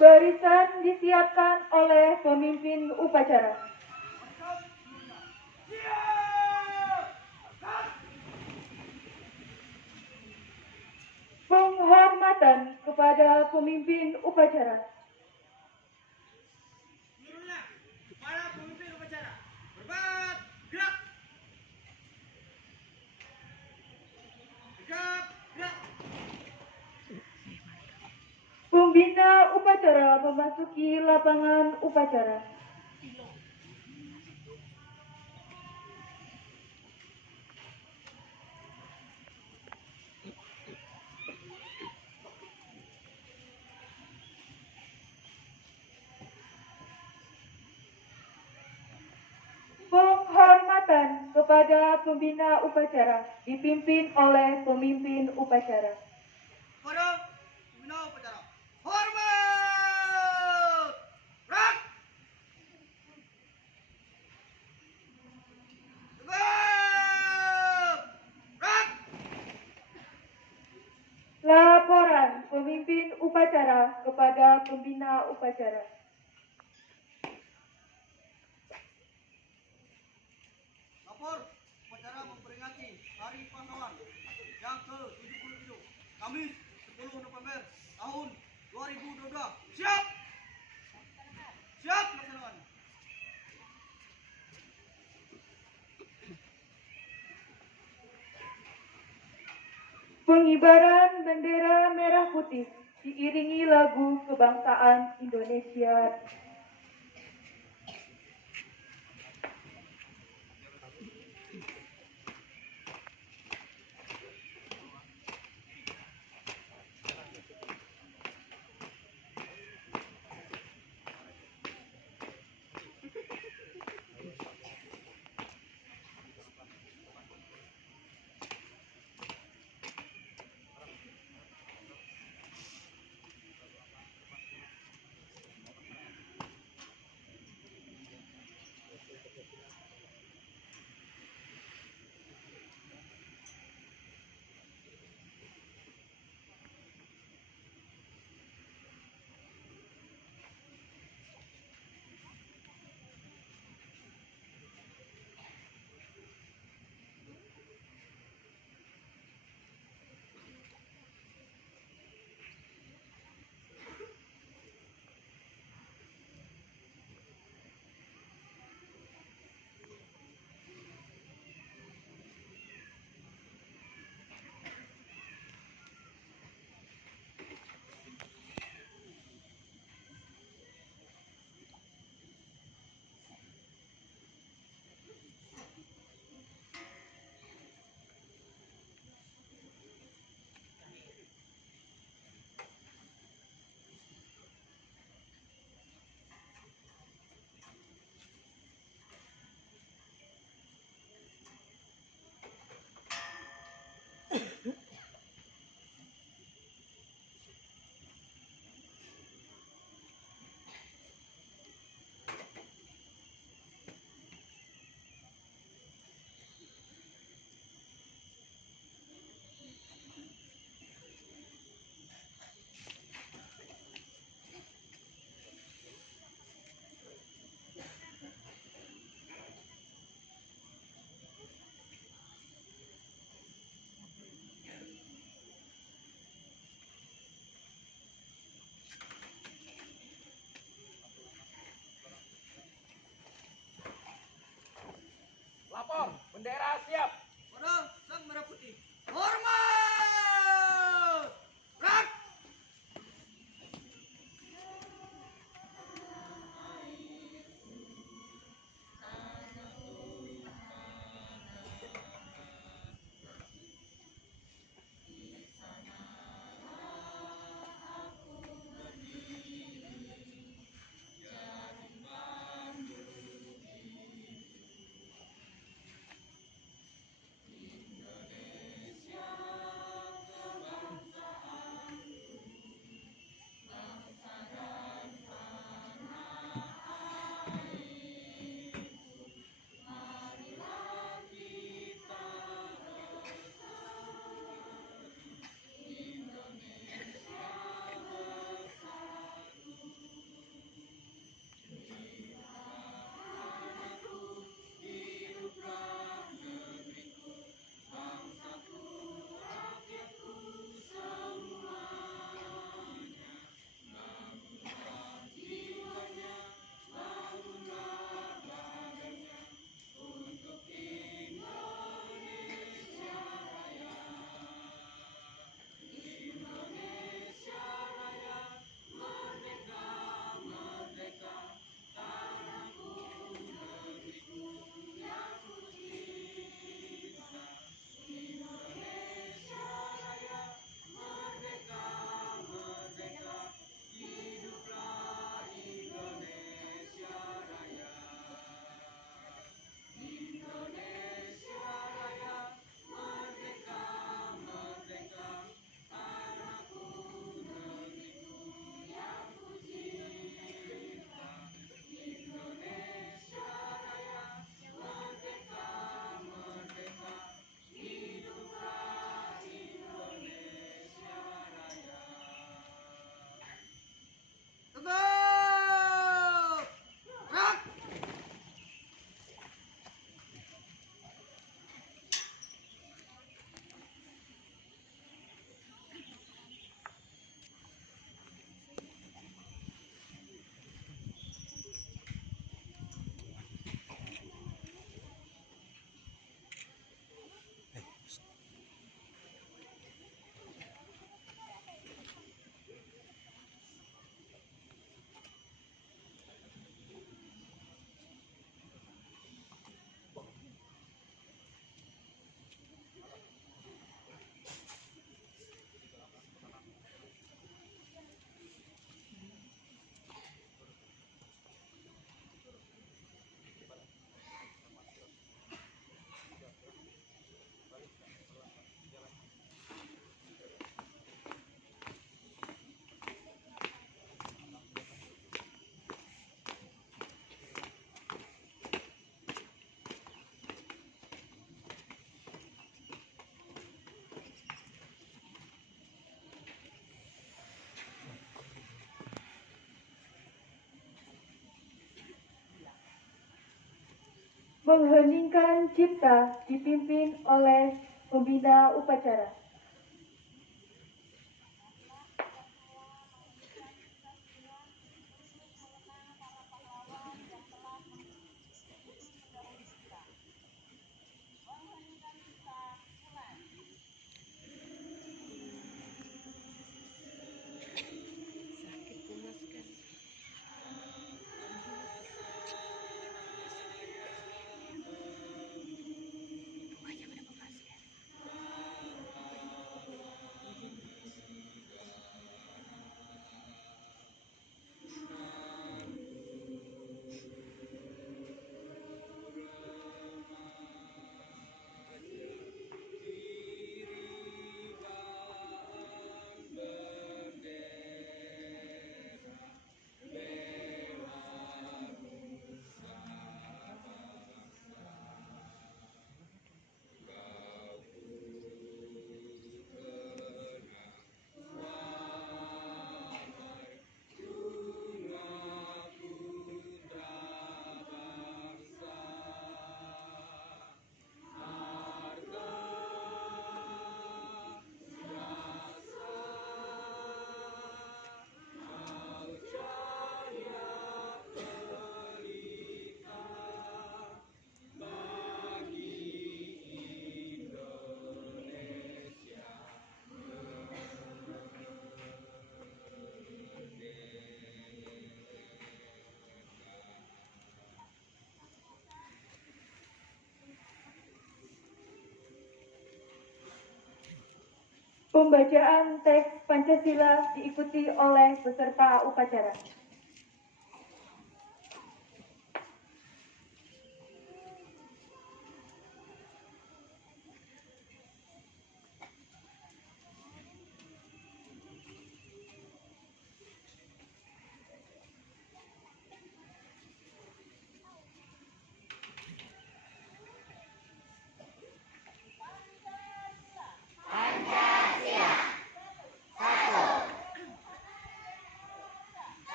Barisan disiapkan oleh pemimpin upacara. Penghormatan kepada pemimpin upacara. Para pemimpin upacara, berbat, gerak. Tegap, gerak. Pembina upacara memasuki lapangan upacara. Penghormatan kepada pembina upacara dipimpin oleh pemimpin upacara. Pada pembina upacara, hormat. Gerak. Tegap, gerak. Laporan pemimpin upacara kepada pembina upacara. Lapor upacara memperingati Hari Pahlawan yang ke-77, Kamis 10 November tahun 2022. Siap! Siap laksanakan. Pengibaran bendera merah putih diiringi lagu kebangsaan Indonesia. Lapor, bendera siap. Pada sang merah putih, hormat. Gerak. Mengheningkan cipta dipimpin oleh pembina upacara. Pembacaan teks Pancasila diikuti oleh peserta upacara.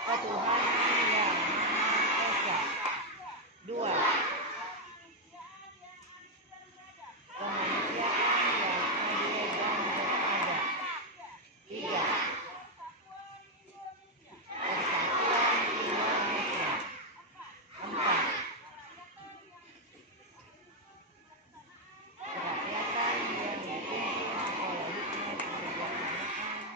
Ketuhanan yang Maha Esa. 2. Kemanusiaan yang adil dan beradab. 3. Persatuan Indonesia. 4. Kerakyatan yang dipimpin oleh hikmat kebijaksanaan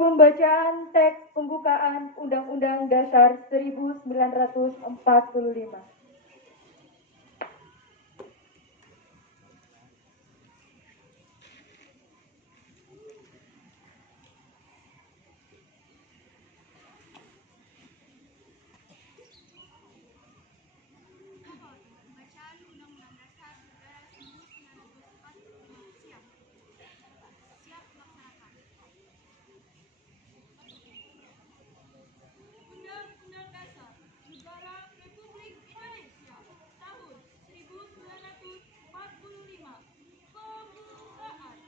Pembacaan teks pembukaan Undang-Undang Dasar 1945. Bacaan Undang-Undang Dasar Negara 1945 siap. Siap melaksanakan. Undang-Undang Dasar Negara Republik Indonesia tahun 1945. Pembukaan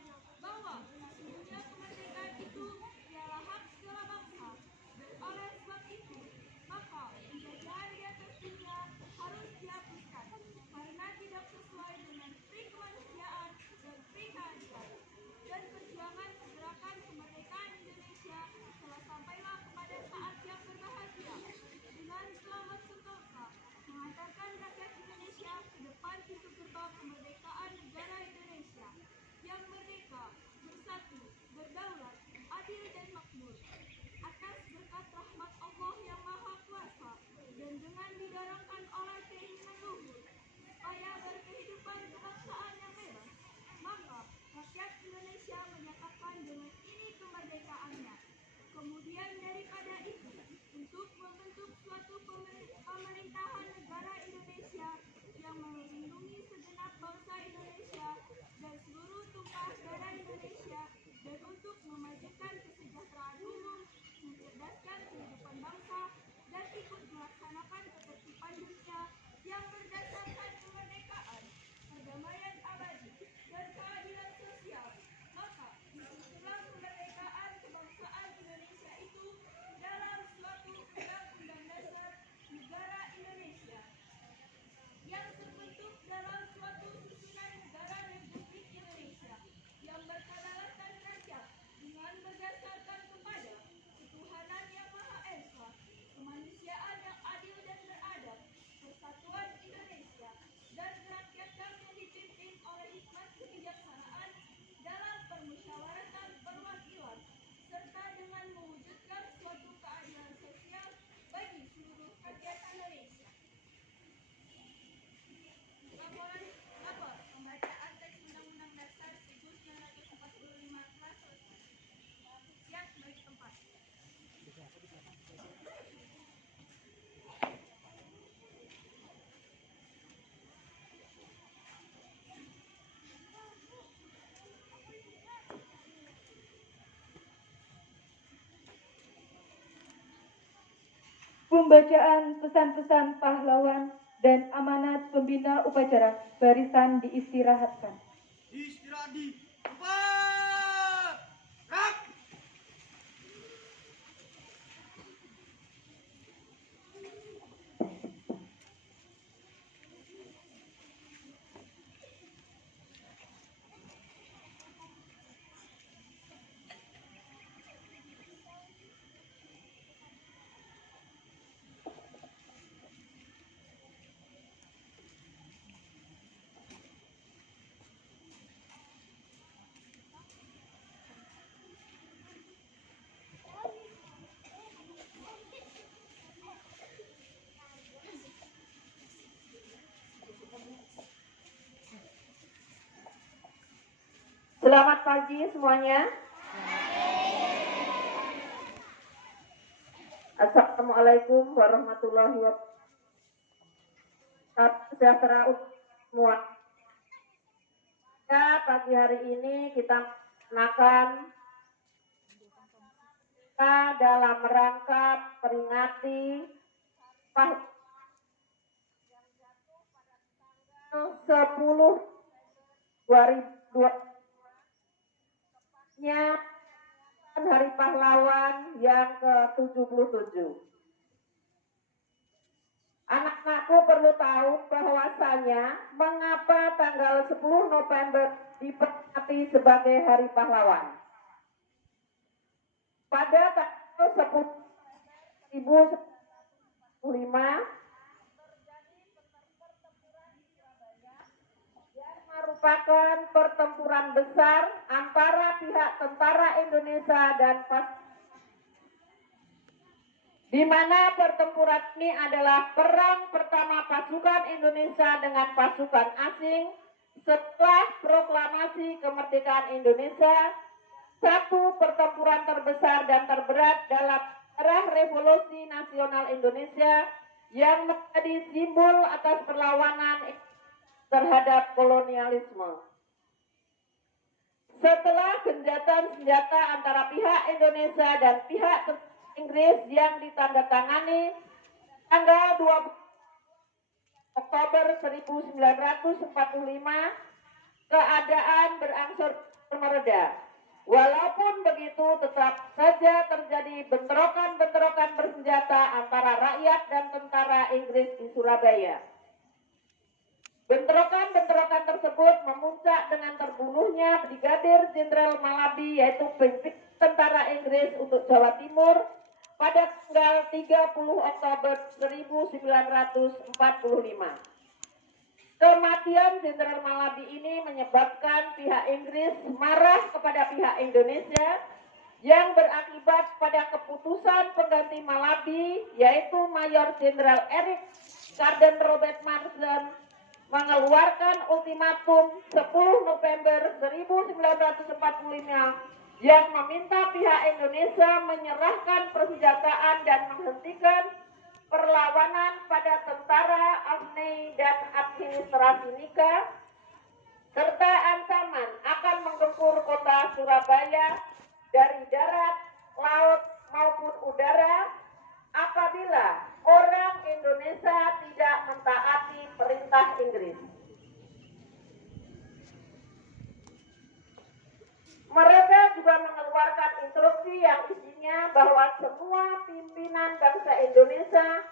bahwa sesungguhnya kemerdekaan itu ialah hak segala bangsa, dan oleh sebab itu maka penjajahan di atas dunia harus dihapuskan karena tidak sesuai dengan pri kemanusiaan dan pri keadilan. Dan perjuangan gerakan kemerdekaan Indonesia telah sampailah kepada saat yang berbahagia dengan selamat sentosa mengantarkan rakyat Indonesia ke depan pintu gerbang kemerdekaan negara Indonesia yang merdeka, bersatu, berdaulat, adil dan makmur. Atas berkat rahmat Allah yang Maha Kuasa dan dengan didorongkan oleh keinginan luhur supaya berkehidupan kebangsaan yang bebas, maka rakyat Indonesia menyatakan dengan ini kemerdekaannya. Kemudian daripada itu, untuk membentuk suatu bangsa Indonesia dan seluruh tumpah darah Indonesia, dan untuk memajukan kesejahteraan umum, mencerdaskan kehidupan bangsa, dan ikut melaksanakan ketertiban dunia yang berdasarkan kemerdekaan, perdamaian abadi, dan keadilan sosial. Maka, disusunlah kemerdekaan kebangsaan Indonesia itu dalam suatu undang-undang dasar negara Indonesia yang terbentuk dalam suatu susunan negara Republik Indonesia yang berkedaulatan rakyat dengan berdasarkan kepada ketuhanan yang Maha Esa, kemanusiaan yang adil dan beradab, persatuan Indonesia, dan kerakyatan yang dipimpin oleh hikmat kebijaksanaan dalam permusyawaratan perwakilan, serta dengan mewujudkan suatu keadilan sosial bagi seluruh rakyat Indonesia. Lapor pembacaan teks Undang-Undang Dasar 1945 telah selesai. Siap bagi tempat. Pembacaan pesan-pesan pahlawan dan amanat pembina upacara barisan diistirahatkan. Istirahat di tempat. Gerak. Selamat pagi semuanya. Assalamualaikum warahmatullahi wabarakatuh. Sejahtera semua. Ya, pagi hari ini kita melaksanakan dalam rangka peringati 10 2020 nya Hari Pahlawan yang ke-77. Anak-anakku perlu tahu bahwasanya mengapa tanggal 10 November diperingati sebagai Hari Pahlawan. Pada tanggal 10 1945 merupakan pertempuran besar antara pihak tentara Indonesia dan di mana pertempuran ini adalah perang pertama pasukan Indonesia dengan pasukan asing setelah proklamasi kemerdekaan Indonesia, satu pertempuran terbesar dan terberat dalam sejarah revolusi nasional Indonesia yang menjadi simbol atas perlawanan terhadap kolonialisme. Setelah genjatan senjata antara pihak Indonesia dan pihak Inggris yang ditandatangani tanggal 20 Oktober 1945, keadaan berangsur mereda. Walaupun begitu, tetap saja terjadi bentrokan-bentrokan bersenjata antara rakyat dan tentara Inggris di Surabaya. Bentrokan-bentrokan tersebut memuncak dengan terbunuhnya Brigadir Jenderal Malabi, yaitu pemimpin tentara Inggris untuk Jawa Timur pada tanggal 30 Oktober 1945. Kematian Jenderal Malabi ini menyebabkan pihak Inggris marah kepada pihak Indonesia yang berakibat pada keputusan pengganti Malabi, yaitu Mayor Jenderal Eric Carden Robert Marsden, mengeluarkan ultimatum 10 November 1945 yang meminta pihak Indonesia menyerahkan persenjataan dan menghentikan perlawanan pada tentara ABNI dan administrasi NIKA serta ancaman akan menggempur kota Surabaya dari darat, laut, maupun udara apabila orang Indonesia tidak mentaati perintah Inggris. Mereka juga mengeluarkan instruksi yang isinya bahwa semua pimpinan bangsa Indonesia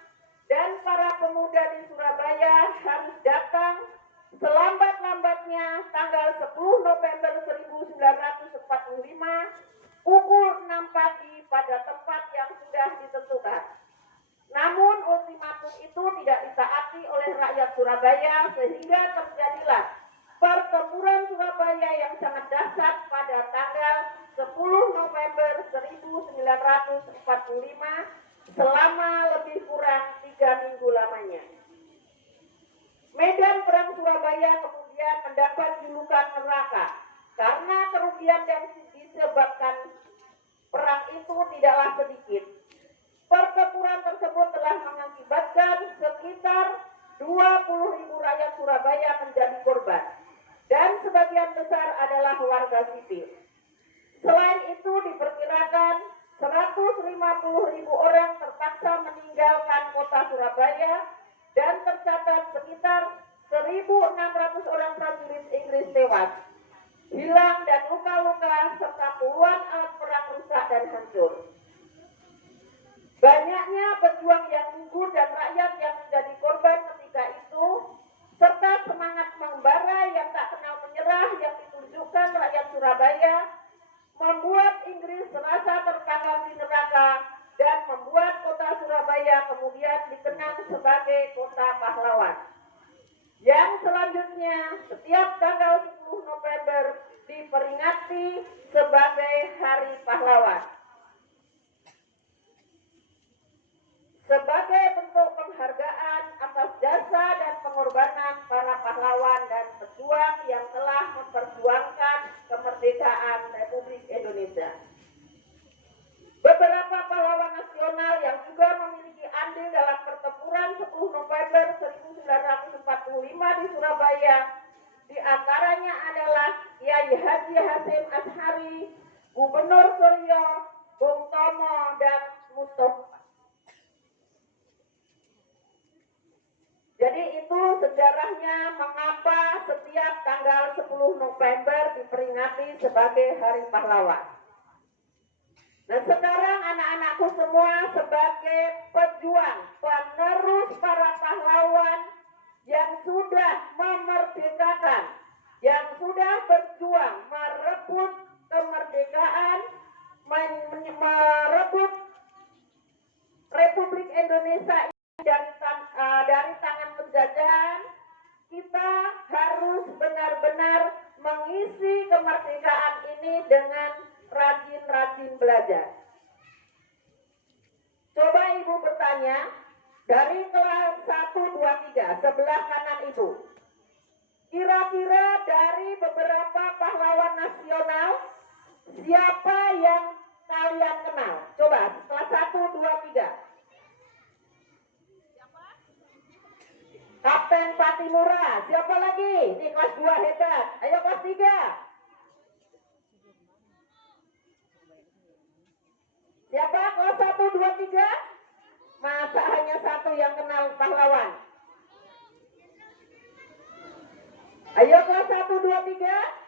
dan para pemuda di Surabaya harus datang selambat-lambatnya tanggal 10 November 1945 pukul 6 pagi pada tempat yang sudah ditentukan. Namun ultimatum itu tidak ditaati oleh rakyat Surabaya sehingga terjadilah pertempuran Surabaya yang sangat dahsyat pada tanggal 10 November 1945 selama lebih kurang 3 minggu lamanya. Medan Perang Surabaya kemudian mendapat julukan neraka karena kerugian yang disebabkan perang itu tidaklah sedikit. Pertempuran tersebut telah mengakibatkan sekitar 20.000 rakyat Surabaya menjadi korban dan sebagian besar adalah warga sipil. Selain itu diperkirakan 150.000 orang terpaksa meninggalkan kota Surabaya dan tercatat sekitar 1.600 orang prajurit Inggris tewas, hilang dan luka-luka serta puluhan alat perang rusak dan hancur. Banyaknya pejuang yang gugur dan rakyat yang menjadi korban ketika itu, serta semangat membara yang tak kenal menyerah yang ditunjukkan rakyat Surabaya, membuat Inggris serasa terpanggang di neraka dan membuat kota Surabaya kemudian dikenang sebagai kota pahlawan. Yang selanjutnya, setiap tanggal 10 November diperingati sebagai Hari Pahlawan. Sebagai bentuk penghargaan atas jasa dan pengorbanan para pahlawan dan pejuang yang telah memperjuangkan kemerdekaan Republik Indonesia. Beberapa pahlawan nasional yang juga memiliki andil dalam pertempuran 10 November 1945 di Surabaya, di antaranya adalah Kiai Haji Hasyim Asy'ari, Gubernur Suryo, Bung Tomo, dan Mustofa. Jadi itu sejarahnya mengapa setiap tanggal 10 November diperingati sebagai Hari Pahlawan. Dan sekarang anak-anakku semua sebagai pejuang, penerus para pahlawan yang sudah memerdekakan, yang sudah berjuang merebut kemerdekaan, merebut Republik Indonesia dari tangan penjajahan, kita harus benar-benar mengisi kemerdekaan ini dengan rajin-rajin belajar. Coba Ibu bertanya, dari kelas 1, 2, 3, sebelah kanan Ibu, kira-kira dari beberapa pahlawan nasional, siapa yang kalian kenal? Coba, kelas 1, 2, 3. Kapten Patimura, siapa lagi? Di kelas 2 hebat. Ayo kelas 3. Siapa kelas 1, 2, 3? Masa hanya satu yang kenal pahlawan? Ayo kelas 1, 2, 3.